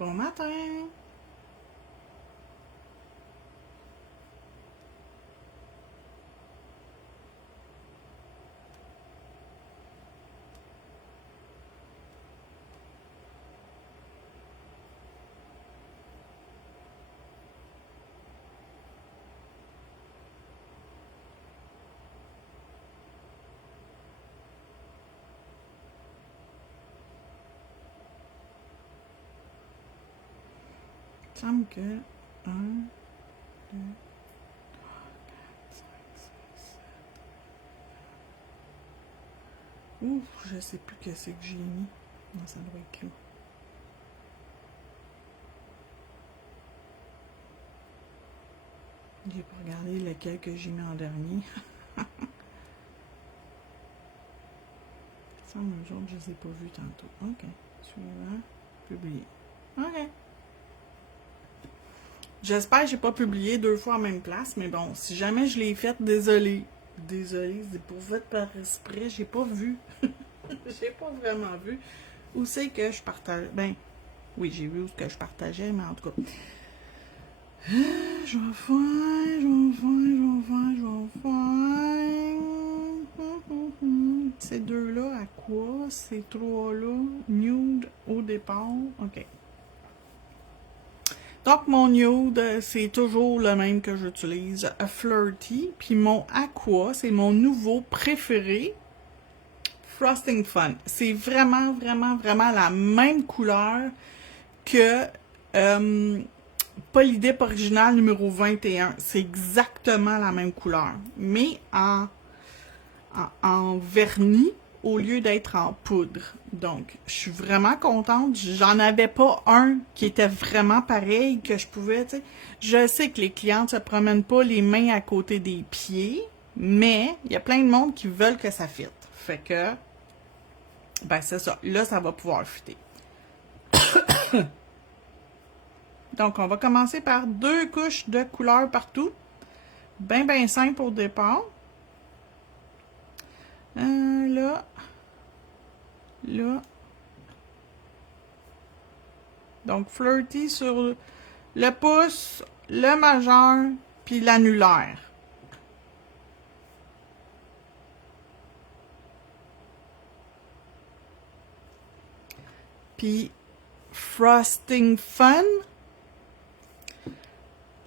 Bon matin! Il me semble que 1, 2, 3, 4, 5, 6, 7. Ouf, je sais plus que c'est que j'ai mis. Non, ça doit être là. J'ai pas regardé lequel que j'ai mis en dernier. Ça, un jour, je les ai pas vus tantôt. OK. Suivant. Publier. OK. J'espère que j'ai pas publié 2 fois en même place, mais bon, si jamais je l'ai fait, désolé. Désolé, c'est pour fait par esprit, j'ai pas vu. J'ai pas vraiment vu où c'est que je partage. Ben, oui, j'ai vu où que je partageais, mais en tout cas. Je vais faire. Ces deux-là, à quoi? Ces trois-là, nude au départ. OK. Donc, mon nude, c'est toujours le même que j'utilise, Flirty. Puis mon Aqua, c'est mon nouveau préféré, Frosting Fun. C'est vraiment, vraiment, vraiment la même couleur que Polydip original numéro 21. C'est exactement la même couleur, mais en vernis au lieu d'être en poudre. Donc, je suis vraiment contente. J'en avais pas un qui était vraiment pareil, que je pouvais, tu sais. Je sais que les clientes se promènent pas les mains à côté des pieds, mais il y a plein de monde qui veulent que ça fitte. Fait que, ben c'est ça. Là, ça va pouvoir fitter. Donc, on va commencer par 2 couches de couleur partout. Ben simple au départ. Là. Là. Donc, Flirty sur le pouce, le majeur, puis l'annulaire. Puis, Frosting Fun,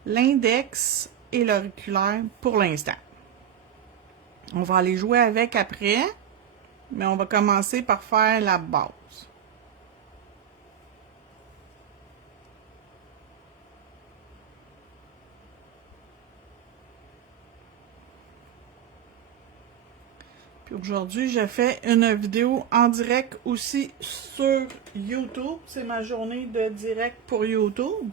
l'index et l'auriculaire pour l'instant. On va aller jouer avec après, mais on va commencer par faire la base. Puis aujourd'hui, je fais une vidéo en direct aussi sur YouTube. C'est ma journée de direct pour YouTube.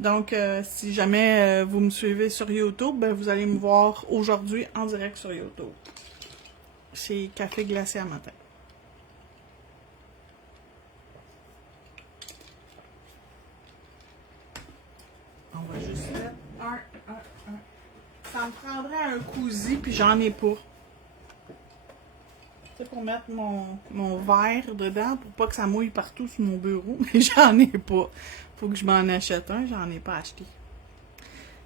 Donc, si jamais vous me suivez sur YouTube, ben, vous allez me voir aujourd'hui en direct sur YouTube. C'est Café Glacé à matin. On va juste mettre un. Ça me prendrait un cousu, puis j'en ai pas. Tu sais, pour mettre mon verre dedans, pour pas que ça mouille partout sur mon bureau, mais j'en ai pas. Faut que je m'en achète un, j'en ai pas acheté.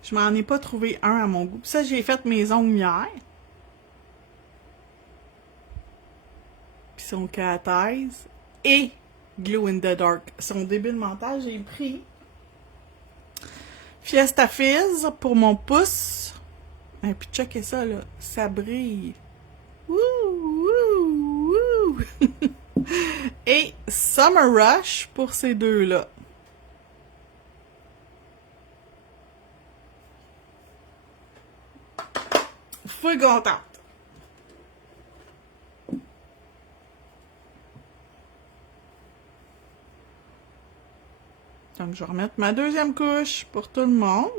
Je m'en ai pas trouvé un à mon goût. Puis ça, j'ai fait mes ongles hier. Puis son cat eyes et Glow in the Dark. Son début de montage, j'ai pris Fiesta Fizz pour mon pouce. Et puis checkez ça, là. Ça brille. Wouh, wouh, wouh. Et Summer Rush pour ces deux-là. Full contente. Donc, je vais remettre ma deuxième couche pour tout le monde.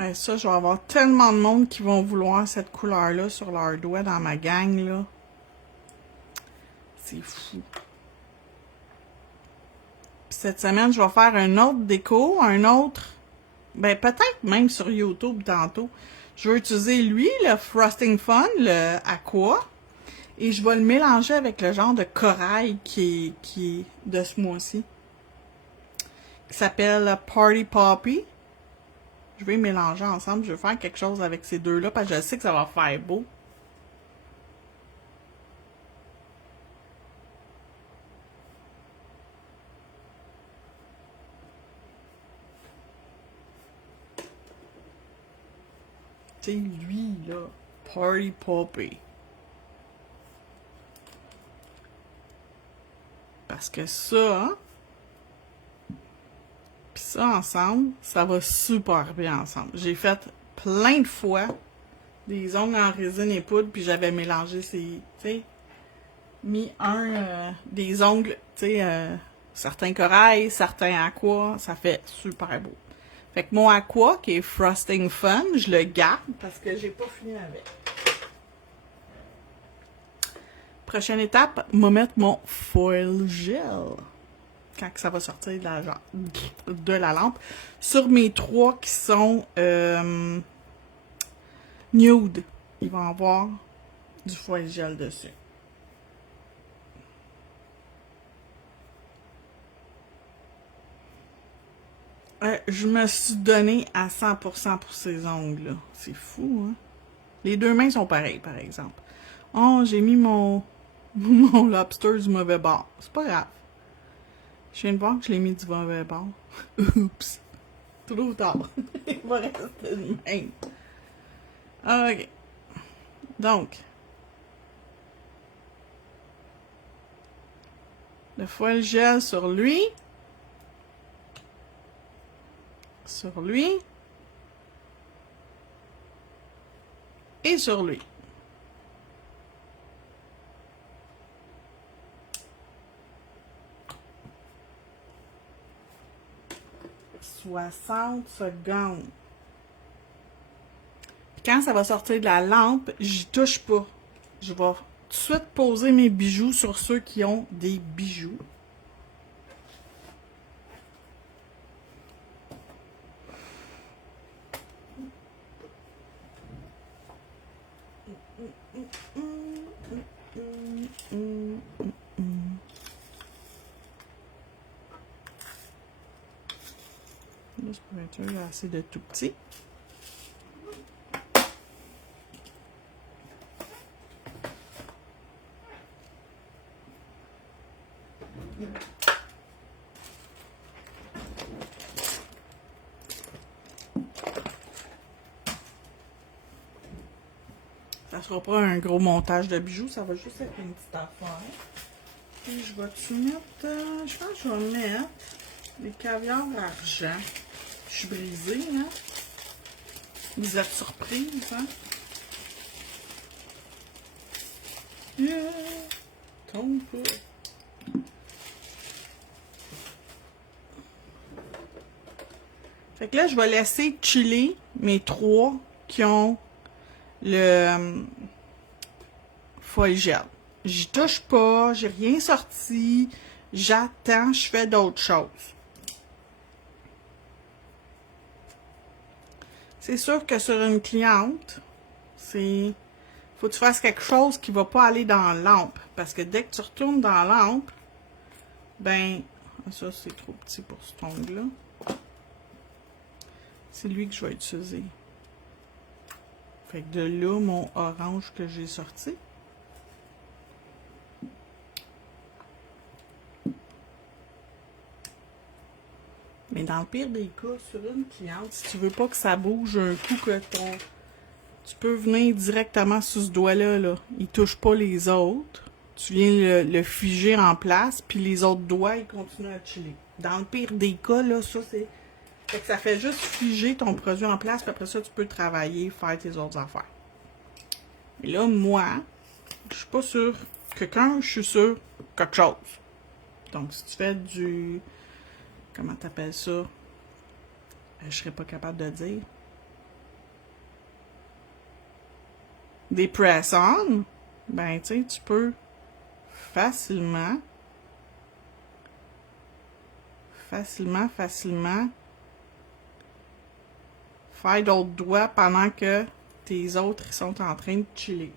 Et ça, je vais avoir tellement de monde qui vont vouloir cette couleur-là sur leurs doigts dans ma gang, là. C'est fou. Puis cette semaine, je vais faire un autre déco, un autre, ben peut-être même sur YouTube tantôt. Je vais utiliser lui, le Frosting Fun, le Aqua, et je vais le mélanger avec le genre de corail qui est de ce mois-ci, qui s'appelle Party Poppy. Je vais les mélanger ensemble. Je vais faire quelque chose avec ces deux-là parce que je sais que ça va faire beau. Tu sais, lui, là, Party Poppy. Parce que ça, puis ça ensemble, ça va super bien ensemble. J'ai fait plein de fois des ongles en résine et poudre, puis j'avais mélangé ces, tu sais, mis des ongles, tu sais, certains corail, certains aqua, ça fait super beau. Fait que mon aqua, qui est Frosting Fun, je le garde parce que j'ai pas fini avec. Prochaine étape, je vais mettre mon foil gel. Quand ça va sortir de la lampe. Sur mes trois qui sont nude, il va y avoir du foil gel dessus. Je me suis donné à 100% pour ces ongles-là. C'est fou, hein? Les deux mains sont pareilles, par exemple. Oh, j'ai mis mon lobster du mauvais bord. C'est pas grave. Je viens de voir que je l'ai mis du mauvais bord. Oups. Trop tard. Il va rester le même. OK. Donc, le foil gel sur lui. Sur lui. Et sur lui. « 60 secondes. » Puis quand ça va sortir de la lampe, j'y touche pas. Je vais tout de suite poser mes bijoux sur ceux qui ont des bijoux. Là, je peux mettre assez de tout petit. Ça sera pas un gros montage de bijoux, ça va juste être une petite affaire. Et je vais te mettre, je pense que je vais mettre des caviars argent. Je suis brisée, hein? Vous êtes surprise, hein? Yeah! Tombe pas. Fait que là, je vais laisser chiller mes trois qui ont le foil gel. J'y touche pas, j'ai rien sorti, j'attends, je fais d'autres choses. C'est sûr que sur une cliente, faut que tu fasses quelque chose qui va pas aller dans la lampe. Parce que dès que tu retournes dans la lampe, ben, ça c'est trop petit pour cet ongle-là. C'est lui que je vais utiliser. Fait que de là, mon orange que j'ai sorti. Mais dans le pire des cas, sur une cliente, si tu veux pas que ça bouge un coup que tu peux venir directement sur ce doigt-là, là. Il touche pas les autres. Tu viens le figer en place, puis les autres doigts, ils continuent à chiller. Dans le pire des cas, là, ça c'est... Fait que ça fait juste figer ton produit en place, puis après ça, tu peux travailler, faire tes autres affaires. Et là, moi, je suis pas sûre que quand je suis sûre quelque chose. Donc, si tu fais du... Comment t'appelles ça? Je serais pas capable de dire. Des press-on, ben, tu sais, tu peux facilement facilement faire d'autres doigts pendant que tes autres ils sont en train de chiller.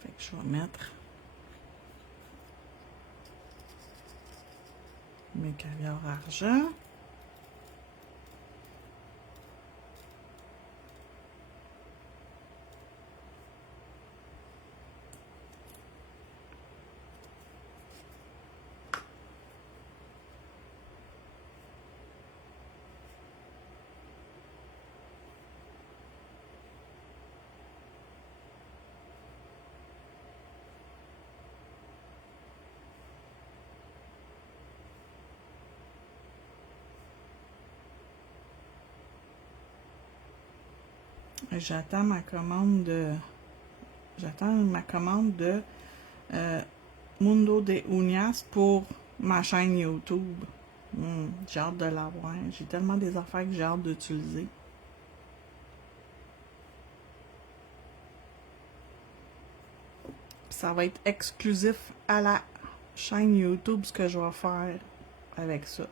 Fait que je vais mettre mes caviar argent. J'attends ma commande de Mundo de Uñas pour ma chaîne YouTube. J'ai hâte de l'avoir. J'ai tellement des affaires que j'ai hâte d'utiliser. Ça va être exclusif à la chaîne YouTube ce que je vais faire avec ça.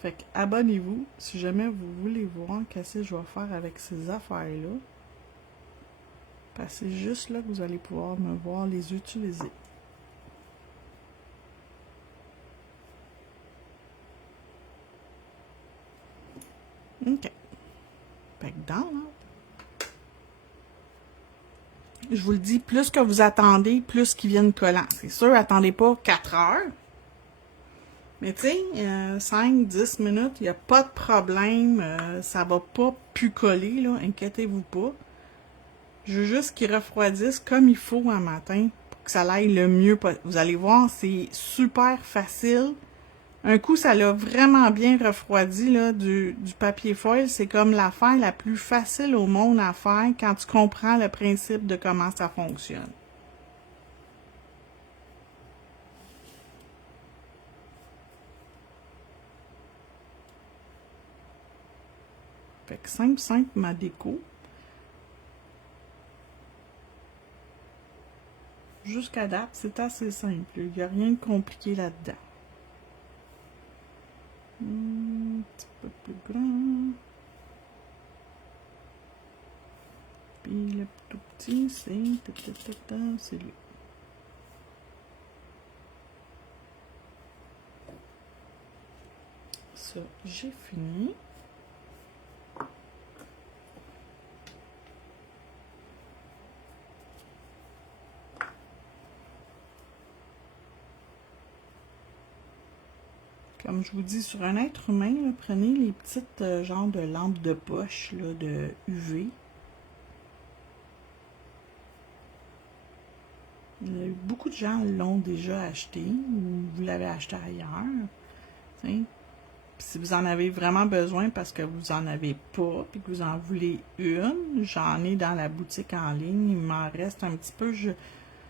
Fait que abonnez-vous si jamais vous voulez voir qu'est-ce que je vais faire avec ces affaires-là. Parce que c'est juste là que vous allez pouvoir me voir les utiliser. OK. Fait que dans, là, je vous le dis, plus que vous attendez, plus qu'ils viennent collants. C'est sûr, attendez pas 4 heures. Mais tu sais, 5-10 minutes, il n'y a pas de problème. Ça va pas plus coller, là. Inquiétez-vous pas. Je veux juste qu'ils refroidissent comme il faut un matin pour que ça aille le mieux possible. Vous allez voir, c'est super facile. Un coup, ça l'a vraiment bien refroidi, là, du papier foil. C'est comme l'affaire la plus facile au monde à faire quand tu comprends le principe de comment ça fonctionne. Fait que simple, ma déco. Jusqu'à date, c'est assez simple. Il n'y a rien de compliqué là-dedans. Un petit peu plus grand. Puis le tout petit, c'est lui. Ça, j'ai fini. Comme je vous dis, sur un être humain, là, prenez les petites genres de lampes de poche là, de UV. Beaucoup de gens l'ont déjà acheté ou vous l'avez acheté ailleurs. T'sais. Si vous en avez vraiment besoin parce que vous en avez pas puis que vous en voulez une, j'en ai dans la boutique en ligne. Il m'en reste un petit peu.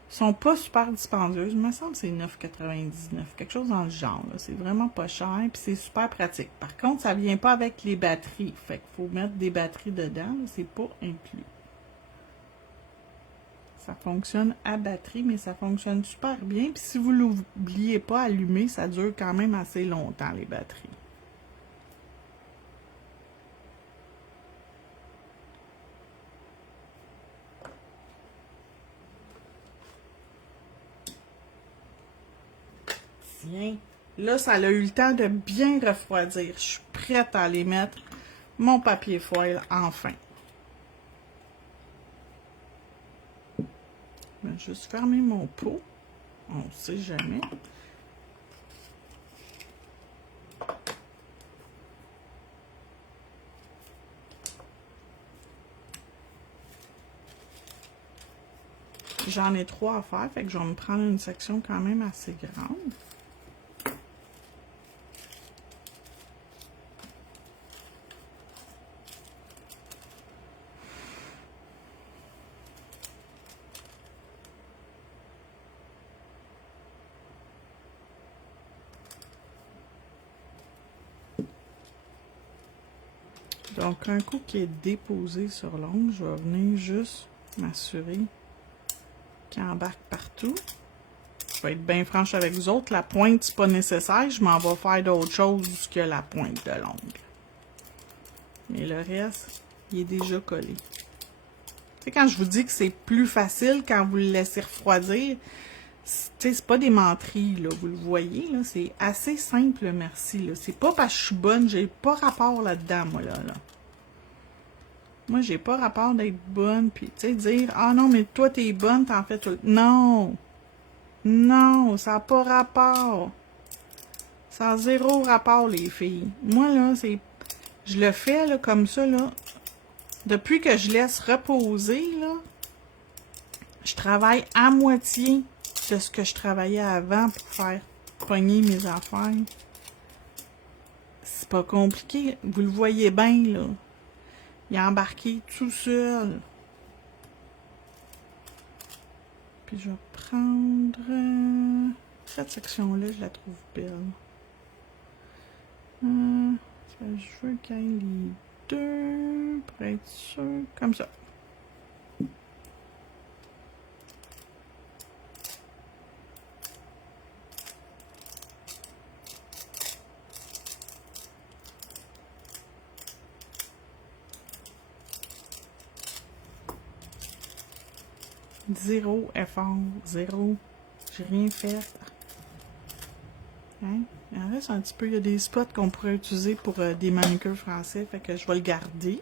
Sont pas super dispendieuses. Il me semble que c'est 9,99. Quelque chose dans le genre. C'est vraiment pas cher puis c'est super pratique. Par contre, ça vient pas avec les batteries. Fait qu'il faut mettre des batteries dedans. C'est pas inclus. Ça fonctionne à batterie, mais ça fonctionne super bien. Puis si vous l'oubliez pas allumé, ça dure quand même assez longtemps, les batteries. Tiens, Là, ça a eu le temps de bien refroidir. Je suis prête à aller mettre mon papier foil enfin. Je vais juste fermer mon pot. On ne sait jamais. J'en ai 3 à faire, fait que je vais me prendre une section quand même assez grande. Donc, un coup qui est déposé sur l'ongle, je vais venir juste m'assurer qu'il embarque partout. Je vais être bien franche avec vous autres. La pointe, c'est pas nécessaire. Je m'en vais faire d'autres choses que la pointe de l'ongle. Mais le reste, il est déjà collé. Tu sais, quand je vous dis que c'est plus facile quand vous le laissez refroidir, c'est pas des menteries, là, vous le voyez, là, c'est assez simple, merci, là. C'est pas parce que je suis bonne, j'ai pas rapport là-dedans, moi, là. Moi, j'ai pas rapport d'être bonne, puis, tu sais, dire, ah non, mais toi, t'es bonne, t'en fais tout. Non! Non, ça n'a pas rapport. Ça a zéro rapport, les filles. Moi, là, c'est... Je le fais, là, comme ça, là. Depuis que je laisse reposer, là, je travaille à moitié de ce que je travaillais avant pour faire pogner mes affaires. C'est pas compliqué. Vous le voyez bien, là. Il est embarqué tout seul. Puis je vais prendre... cette section-là, je la trouve belle. Je veux qu'il y ait les deux pour être sûr. Comme ça. Zéro effort, zéro. J'ai rien fait. Hein? Il en reste un petit peu. Il y a des spots qu'on pourrait utiliser pour des manucures français. Fait que je vais le garder.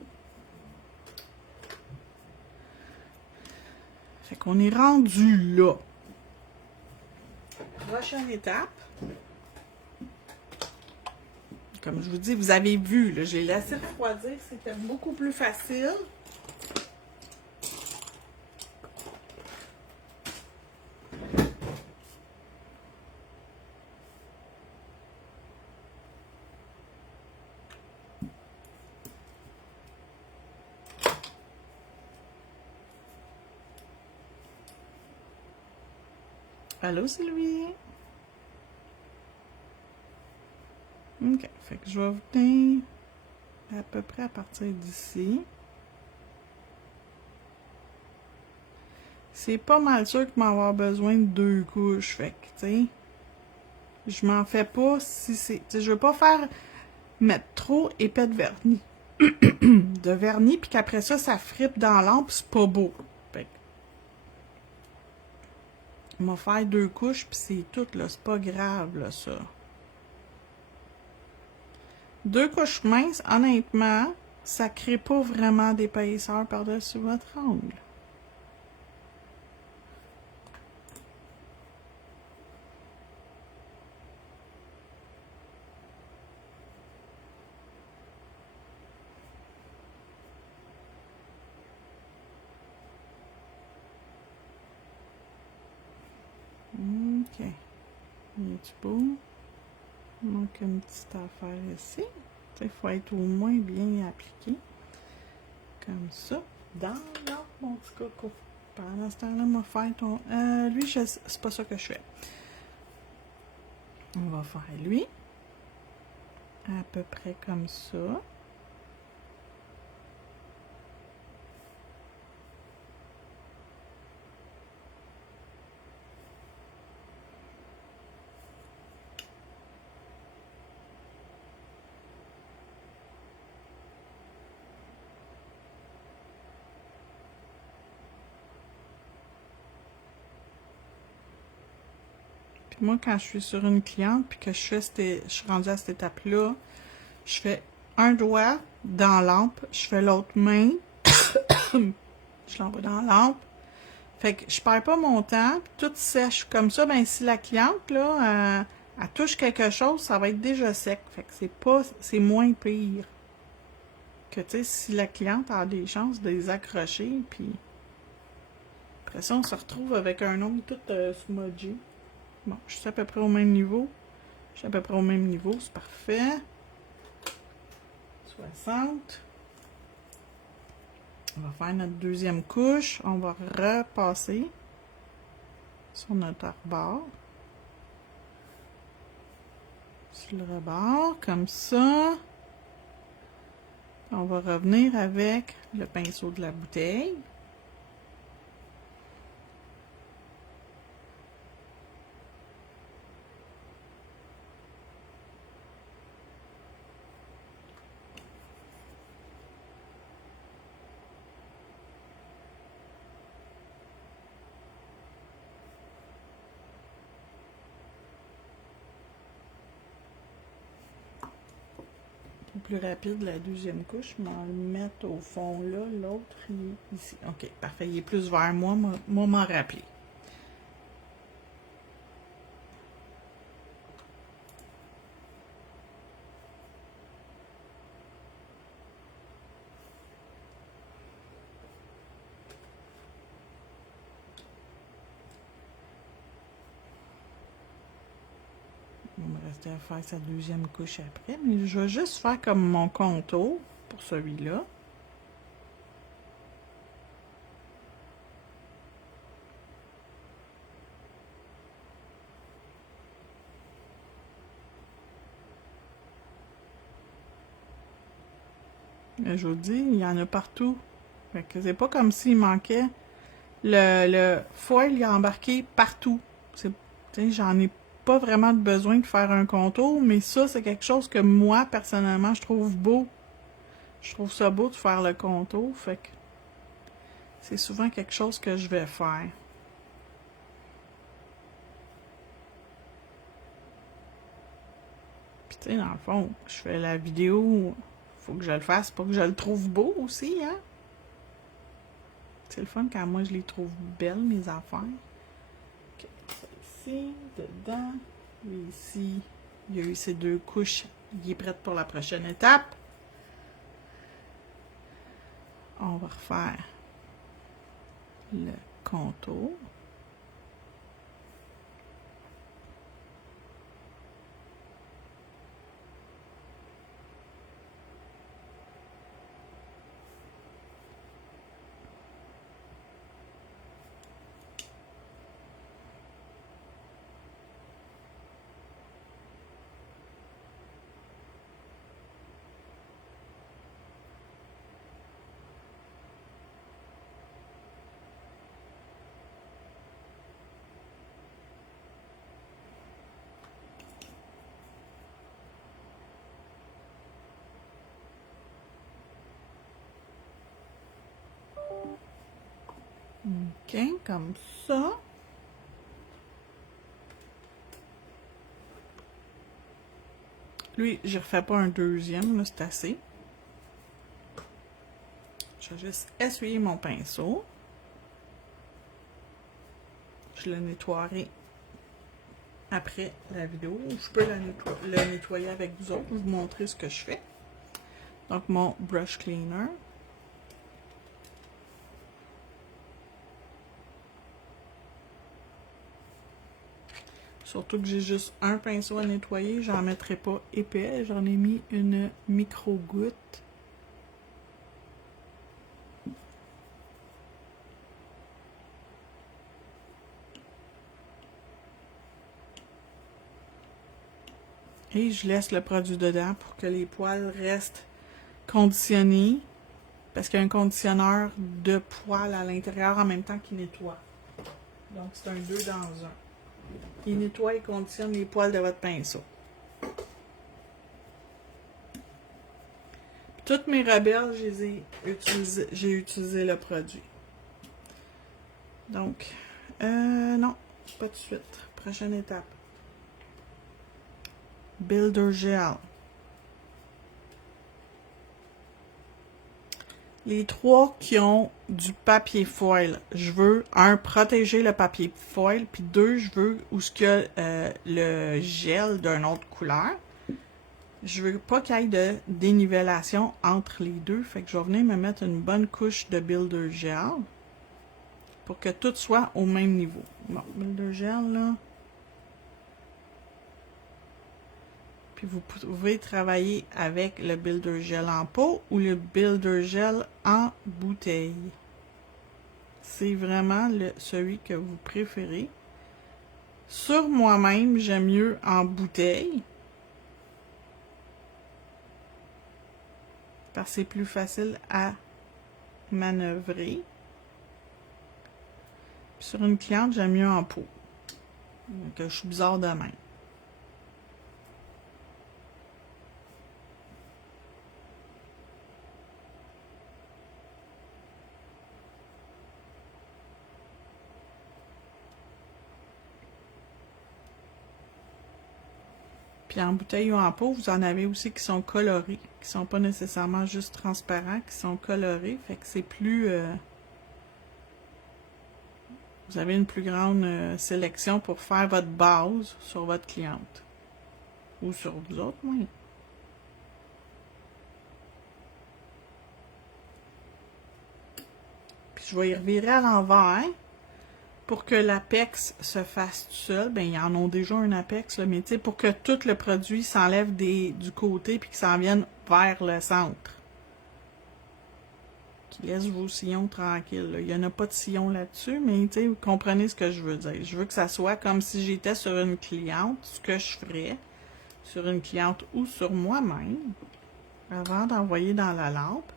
Fait qu'on est rendu là. Prochaine étape. Comme je vous dis, vous avez vu, là, j'ai laissé refroidir. C'était beaucoup plus facile. Allô, Sylvie? OK. Fait que je vais venir à peu près à partir d'ici. C'est pas mal sûr que je vais avoir besoin de 2 couches. Fait que, tu sais, je m'en fais pas si c'est... Tu sais, je veux pas faire mettre trop épais de vernis. De vernis, puis qu'après ça, ça frippe dans l'ample, c'est pas beau. Fait que, on va faire 2 couches, puis c'est tout, là. C'est pas grave, là, ça. 2 couches minces, honnêtement, ça crée pas vraiment d'épaisseur par-dessus votre ongle. OK. Il est beau? Il manque une petite affaire ici. Il faut être au moins bien appliqué. Comme ça. Dans l'ordre, mon petit coco. Pendant ce temps-là, on va faire ton... lui, c'est pas ça que je fais. On va faire lui. À peu près comme ça. moi, quand je suis sur une cliente, puis que je suis rendue à cette étape-là, je fais un doigt dans la lampe, je fais l'autre main, je l'envoie dans la lampe. Fait que je perds pas mon temps, puis tout sèche. Comme ça, ben si la cliente, là, elle touche quelque chose, ça va être déjà sec. Fait que c'est moins pire. Que, tu sais, si la cliente a des chances de les accrocher, puis après ça, on se retrouve avec un ongle tout smudgy. Bon, je suis à peu près au même niveau. Je suis à peu près au même niveau, c'est parfait. 60. On va faire notre deuxième couche. On va repasser sur notre rebord. Sur le rebord, comme ça. On va revenir avec le pinceau de la bouteille. Plus rapide la deuxième couche, mais on va le mettre au fond là, l'autre il est ici. Ok, parfait, il est plus vers moi, moi m'en rappeler. Il va me rester à faire sa deuxième couche après, mais je vais juste faire comme mon contour pour celui-là. Je vous dis, il y en a partout. Fait que c'est pas comme s'il manquait. Le foil, il est embarqué partout. J'en ai pas vraiment besoin de faire un contour, mais ça, c'est quelque chose que moi, personnellement, je trouve beau. Je trouve ça beau de faire le contour, fait que c'est souvent quelque chose que je vais faire. Puis tu sais, dans le fond, je fais la vidéo, faut que je le fasse pour que je le trouve beau aussi, hein? C'est le fun quand moi je les trouve belles, mes affaires. Ok, ça ici, dedans, lui ici, il y a eu ces deux couches, il est prêt pour la prochaine étape. On va refaire le contour. OK, comme ça. Lui, je refais pas un deuxième, là, c'est assez. Je vais juste essuyer mon pinceau. Je le nettoierai après la vidéo. Je peux le nettoyer avec vous autres, vous montrer ce que je fais. Donc, mon brush cleaner. Surtout que j'ai juste un pinceau à nettoyer, j'en mettrai pas épais, j'en ai mis une micro-goutte. Et je laisse le produit dedans pour que les poils restent conditionnés, parce qu'il y a un conditionneur de poils à l'intérieur en même temps qu'il nettoie. Donc c'est un 2 dans 1. Il nettoie et conditionne les poils de votre pinceau. Toutes mes rebelles, j'ai utilisé le produit. Donc, non, pas tout de suite. Prochaine étape. Builder Gel. Les 3 qui ont du papier foil, je veux, 1, protéger le papier foil, puis 2, je veux où ce qu'il y a le gel d'une autre couleur. Je veux pas qu'il y ait de dénivellation entre les deux, fait que je vais venir me mettre une bonne couche de Builder Gel pour que tout soit au même niveau. Bon, Builder Gel, là. Puis vous pouvez travailler avec le Builder Gel en pot ou le Builder Gel en bouteille. C'est vraiment celui que vous préférez. Sur moi-même, j'aime mieux en bouteille. Parce que c'est plus facile à manœuvrer. Puis sur une cliente, j'aime mieux en pot. Donc, je suis bizarre de même. Puis en bouteille ou en pot, vous en avez aussi qui sont colorés, qui sont pas nécessairement juste transparents, qui sont colorés, fait que c'est plus... vous avez une plus grande sélection pour faire votre base sur votre cliente. Ou sur vous autres, oui. Puis je vais y revirer à l'envers. Pour que l'apex se fasse tout seul, ben ils en ont déjà un apex, là, mais tu sais, pour que tout le produit s'enlève du côté puis que ça en vienne vers le centre. Qui laisse vos sillons tranquilles. Là. Il n'y en a pas de sillon là-dessus, mais tu sais, vous comprenez ce que je veux dire. Je veux que ça soit comme si j'étais sur une cliente, ce que je ferais sur une cliente ou sur moi-même. Avant d'envoyer dans la lampe,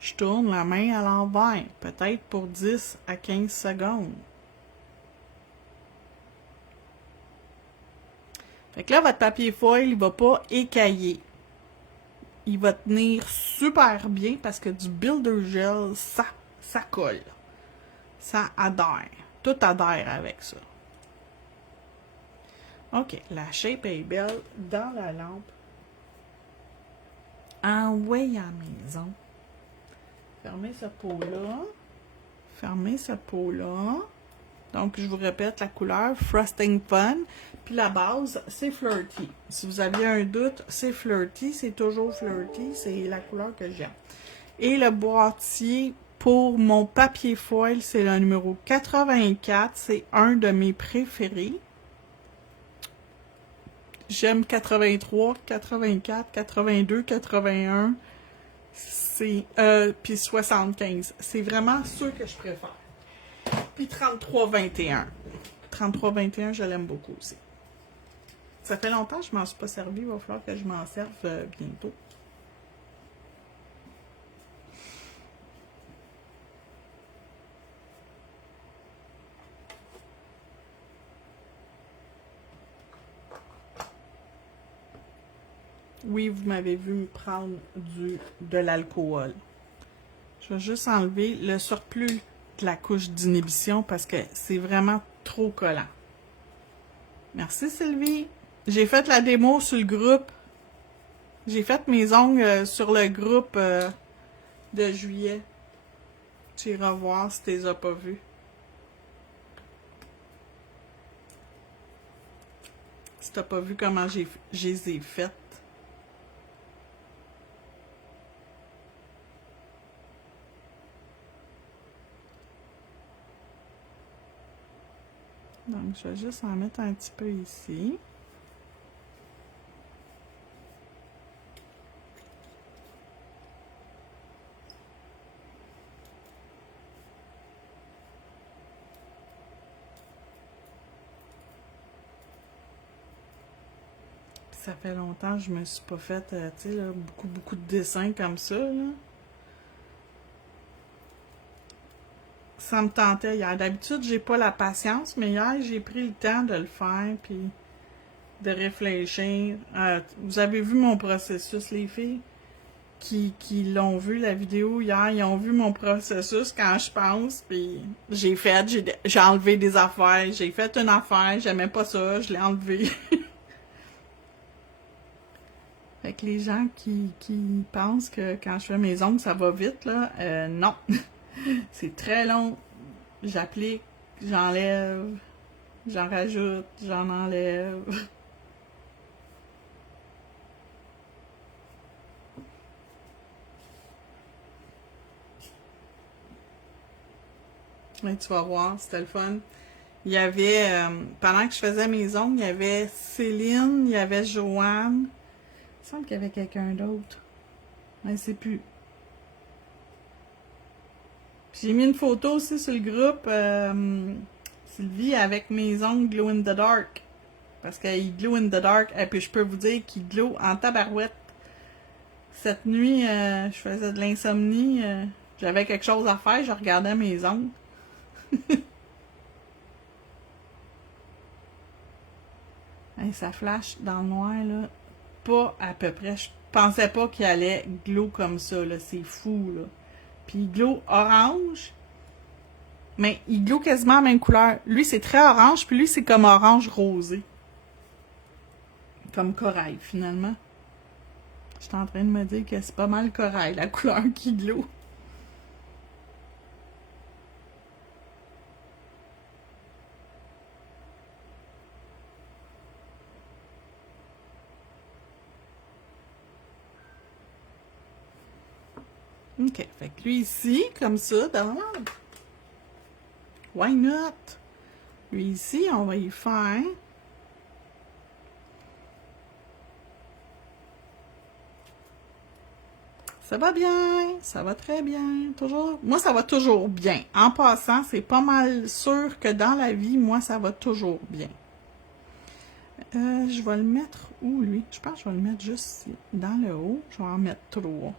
je tourne la main à l'envers, peut-être pour 10 à 15 secondes. Fait que là, votre papier foil, il va pas écailler. Il va tenir super bien parce que du Builder Gel, ça colle. Ça adhère. Tout adhère avec ça. OK, la shape est belle dans la lampe. Envoyez à la maison. Fermez ce pot-là. Fermez ce pot-là. Donc, je vous répète la couleur Frosting Fun. Puis la base, c'est Flirty. Si vous aviez un doute, c'est Flirty. C'est toujours Flirty. C'est la couleur que j'aime. Et le boîtier pour mon papier foil, c'est le numéro 84. C'est un de mes préférés. J'aime 83, 84, 82, 81. Puis 75. C'est vraiment ceux que je préfère. Puis 33-21. 33-21, je l'aime beaucoup aussi. Ça fait longtemps que je ne m'en suis pas servi. Il va falloir que je m'en serve bientôt. Oui, vous m'avez vu me prendre de l'alcool. Je vais juste enlever le surplus de la couche d'inhibition parce que c'est vraiment trop collant. Merci Sylvie. J'ai fait la démo sur le groupe. J'ai fait mes ongles sur le groupe de juillet. Tu iras voir si tu les as pas vus. Si tu n'as pas vu comment je les ai faites. Donc, je vais juste en mettre un petit peu ici. Ça fait longtemps que je me suis pas fait, tu sais, là, beaucoup de dessins comme ça, là. Ça me tentait hier. D'habitude, j'ai pas la patience, mais hier, j'ai pris le temps de le faire, puis de réfléchir. Vous avez vu mon processus, les filles qui l'ont vu, la vidéo hier, ils ont vu mon processus quand je pense, puis j'ai enlevé des affaires, j'ai fait une affaire, j'aimais pas ça, je l'ai enlevé. que les gens qui pensent que quand je fais mes ongles, ça va vite, là, non. C'est très long. J'applique, j'enlève, j'en rajoute, j'en enlève. Ouais, tu vas voir, c'était le fun. Il y avait, pendant que je faisais mes ongles, il y avait Céline, il y avait Joanne. Il me semble qu'il y avait quelqu'un d'autre. Je ne sais plus. J'ai mis une photo aussi sur le groupe, Sylvie, avec mes ongles glow in the dark. Parce qu'il glow in the dark. Et puis je peux vous dire qu'il glow en tabarouette. Cette nuit, je faisais de l'insomnie. J'avais quelque chose à faire, je regardais mes ongles. Hey, ça flash dans le noir, là. Pas à peu près. Je pensais pas qu'il allait glow comme ça, là. C'est fou, là. Puis il glow orange. Mais il glow quasiment la même couleur. Lui, c'est très orange, puis lui, c'est comme orange rosé. Comme corail, finalement. J'étais en train de me dire que c'est pas mal corail, la couleur qui glow. OK. Fait que lui ici, comme ça, why not? Lui ici, on va y faire. Ça va bien, ça va très bien, toujours. Moi, ça va toujours bien. En passant, c'est pas mal sûr que dans la vie, moi, ça va toujours bien. Je vais le mettre où, lui? Je pense que je vais le mettre juste ici, dans le haut. Je vais en mettre 3.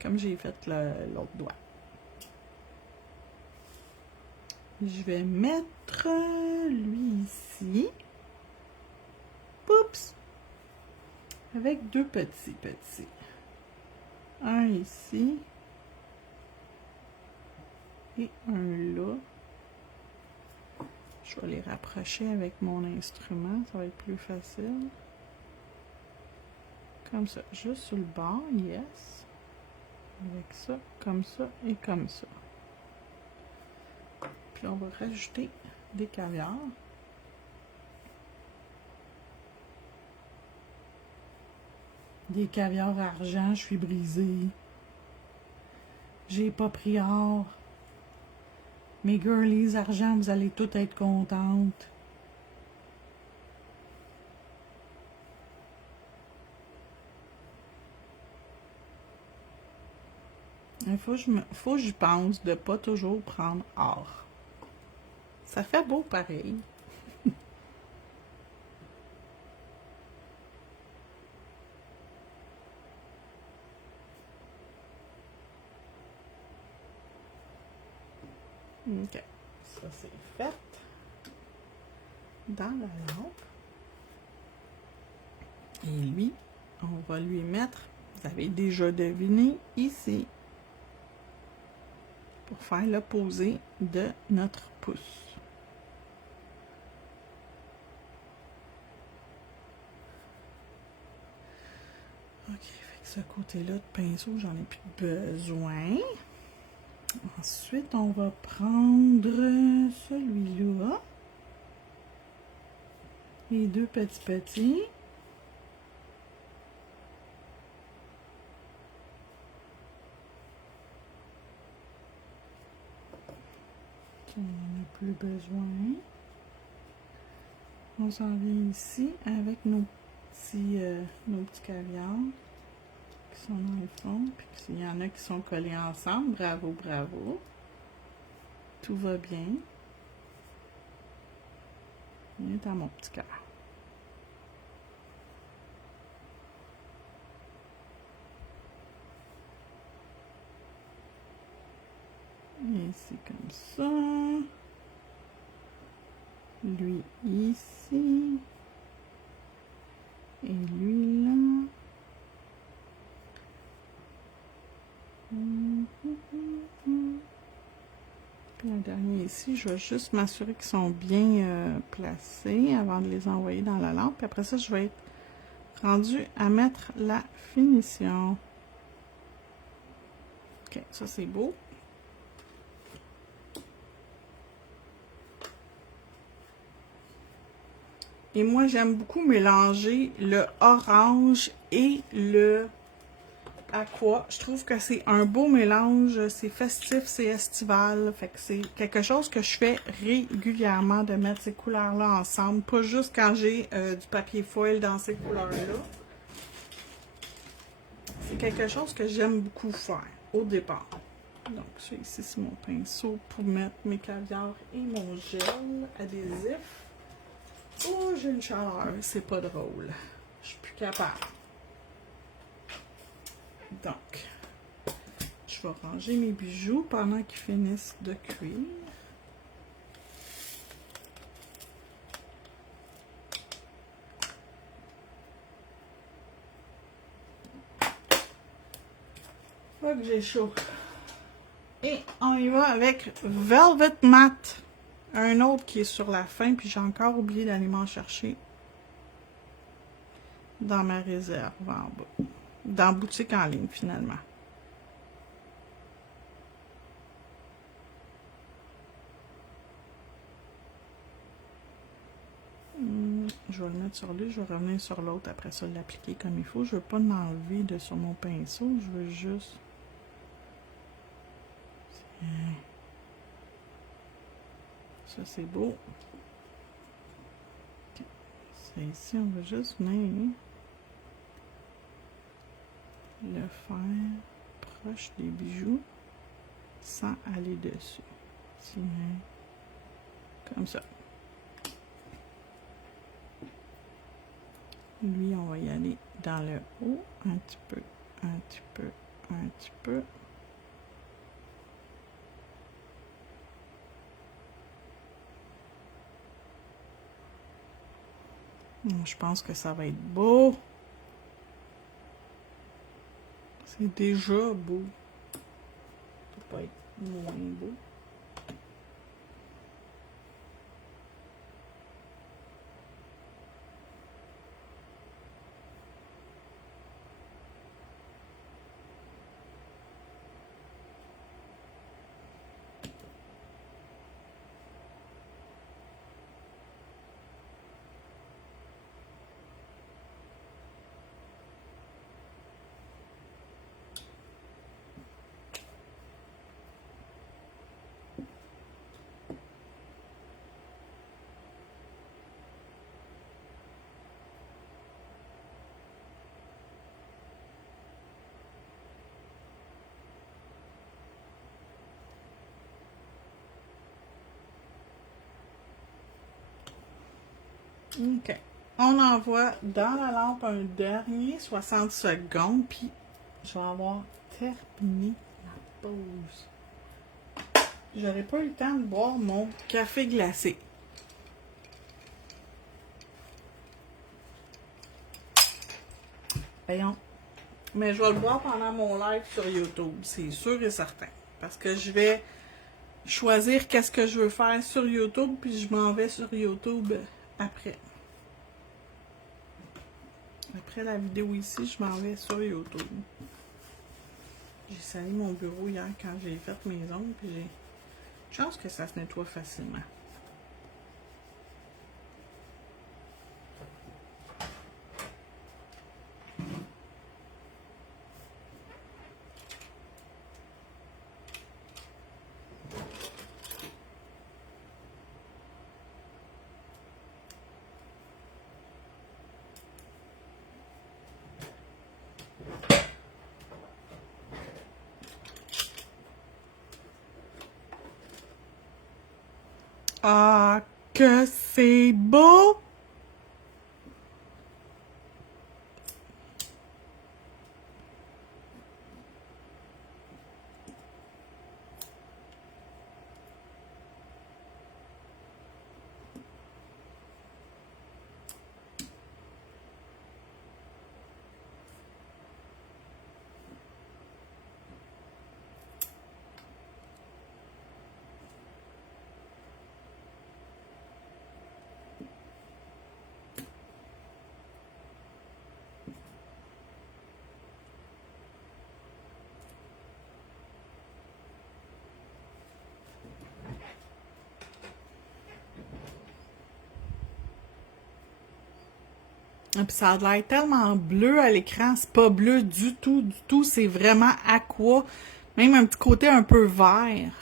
Comme j'ai fait l'autre doigt. Je vais mettre lui ici. Oups! Avec 2 petits. Un ici. Et un là. Je vais les rapprocher avec mon instrument. Ça va être plus facile. Comme ça. Juste sur le bord. Yes. Avec ça, comme ça et comme ça. Puis on va rajouter des caviars. Des caviars argent, je suis brisée. J'ai pas pris or. Mes girlies argent, vous allez toutes être contentes. Il faut que je pense de pas toujours prendre or. Ça fait beau pareil. OK. Ça, c'est fait. Dans la lampe. Et lui, on va lui mettre, vous avez déjà deviné, ici. Pour faire l'opposé de notre pouce. OK, fait que ce côté-là de pinceau, j'en ai plus besoin. Ensuite, on va prendre celui-là. Les 2 petits. On n'en a plus besoin. On s'en vient ici avec nos petits caviars qui sont dans le fond. Puis il y en a qui sont collés ensemble. Bravo, bravo. Tout va bien. Il est dans mon petit cœur. Ici comme ça. Lui ici. Et lui là. Puis le dernier ici, je vais juste m'assurer qu'ils sont bien placés avant de les envoyer dans la lampe. Puis après ça, je vais être rendu à mettre la finition. Ok, ça c'est beau. Et moi, j'aime beaucoup mélanger le orange et le aqua. Je trouve que c'est un beau mélange. C'est festif, c'est estival. Fait que c'est quelque chose que je fais régulièrement de mettre ces couleurs-là ensemble. Pas juste quand j'ai du papier foil dans ces couleurs-là. C'est quelque chose que j'aime beaucoup faire au départ. Donc, ici, c'est mon pinceau pour mettre mes caviars et mon gel adhésif. Oh, j'ai une chaleur, c'est pas drôle. Je suis plus capable. Donc, je vais ranger mes bijoux pendant qu'ils finissent de cuire. Faut que j'ai chaud. Et on y va avec Velvet Matte. Un autre qui est sur la fin, puis j'ai encore oublié d'aller m'en chercher dans ma réserve en bas. Dans la boutique en ligne, finalement. Je vais le mettre sur lui, je vais revenir sur l'autre après ça, l'appliquer comme il faut. Je ne veux pas l'enlever de sur mon pinceau, je veux juste... Ça, c'est beau. Okay. Ça, ici, on va juste venir le faire proche des bijoux sans aller dessus. Tiens, comme ça. Lui, on va y aller dans le haut, un petit peu, un petit peu, un petit peu. Je pense que ça va être beau. C'est déjà beau. Ça peut pas être moins beau. OK. On envoie dans la lampe un dernier 60 secondes, puis je vais avoir terminé la pause. J'aurais pas eu le temps de boire mon café glacé. Voyons. Mais je vais le boire pendant mon live sur YouTube, c'est sûr et certain. Parce que je vais choisir qu'est-ce que je veux faire sur YouTube, puis je m'en vais sur YouTube après. Après la vidéo ici, je m'en vais sur YouTube. J'ai sali mon bureau hier quand j'ai fait mes ongles, puis j'ai chance que ça se nettoie facilement. Ah, que c'est beau! Et puis ça a l'air tellement bleu à l'écran. C'est pas bleu du tout, du tout. C'est vraiment aqua. Même un petit côté un peu vert.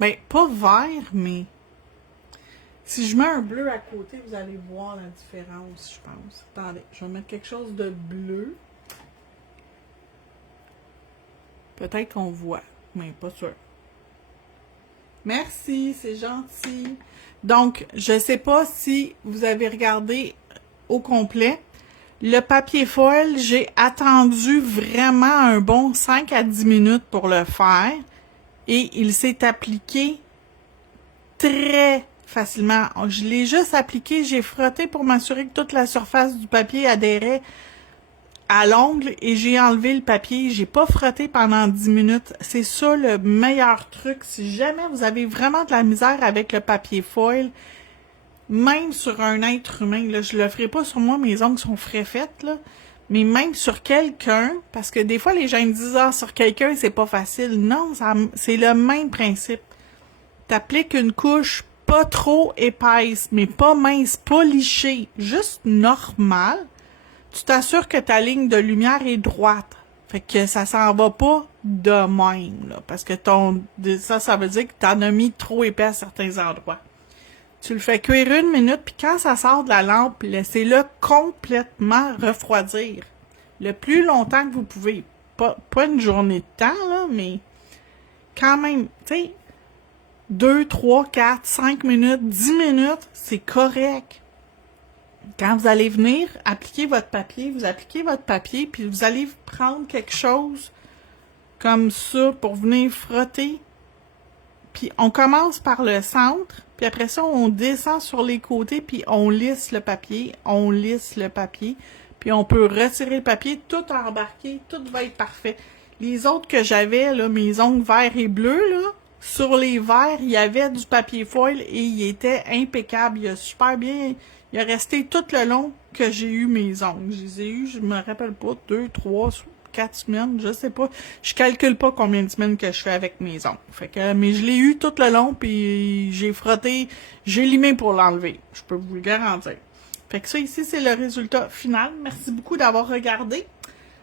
Ben, pas vert, mais... Si je mets un bleu à côté, vous allez voir la différence, je pense. Attendez, je vais mettre quelque chose de bleu. Peut-être qu'on voit, mais pas sûr. Merci, c'est gentil. Donc, je sais pas si vous avez regardé au complet. Le papier foil, j'ai attendu vraiment un bon 5 à 10 minutes pour le faire. Et il s'est appliqué très facilement. Je l'ai juste appliqué, j'ai frotté pour m'assurer que toute la surface du papier adhérait à l'ongle et j'ai enlevé le papier. J'ai pas frotté pendant 10 minutes. C'est ça le meilleur truc. Si jamais vous avez vraiment de la misère avec le papier foil, même sur un être humain, là, je le ferai pas sur moi, mes ongles sont frais faits, là, mais même sur quelqu'un, parce que des fois les gens me disent « Ah, sur quelqu'un, c'est pas facile ». Non, c'est le même principe. T'appliques une couche pas trop épaisse, mais pas mince, pas lichée, juste normale. Tu t'assures que ta ligne de lumière est droite. Fait que ça s'en va pas de même, là, parce que ça veut dire que t'en as mis trop épais à certains endroits. Tu le fais cuire 1 minute, puis quand ça sort de la lampe, laissez-le complètement refroidir. Le plus longtemps que vous pouvez. Pas une journée de temps, là, mais quand même, tu sais, 2, 3, 4, 5 minutes, 10 minutes, c'est correct. Quand vous allez venir appliquer votre papier, vous appliquez votre papier, puis vous allez prendre quelque chose comme ça pour venir frotter. Puis on commence par le centre, puis après ça, on descend sur les côtés, puis on lisse le papier, puis on peut retirer le papier, tout embarqué, tout va être parfait. Les autres que j'avais, là, mes ongles verts et bleus, là, sur les verts, il y avait du papier foil et il était impeccable. Il a super bien... Il a resté tout le long que j'ai eu mes ongles. Je les ai eu, je me rappelle pas, 2, 3, 4 semaines, je sais pas. Je calcule pas combien de semaines que je fais avec mes ongles. Fait que, mais je l'ai eu tout le long, puis j'ai frotté, j'ai limé pour l'enlever. Je peux vous le garantir. Fait que ça, ici, c'est le résultat final. Merci beaucoup d'avoir regardé.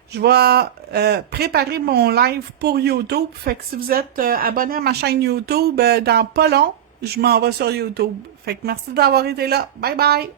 Je vais préparer mon live pour YouTube. Fait que si vous êtes abonné à ma chaîne YouTube, dans pas long, je m'en vais sur YouTube. Fait que merci d'avoir été là. Bye bye!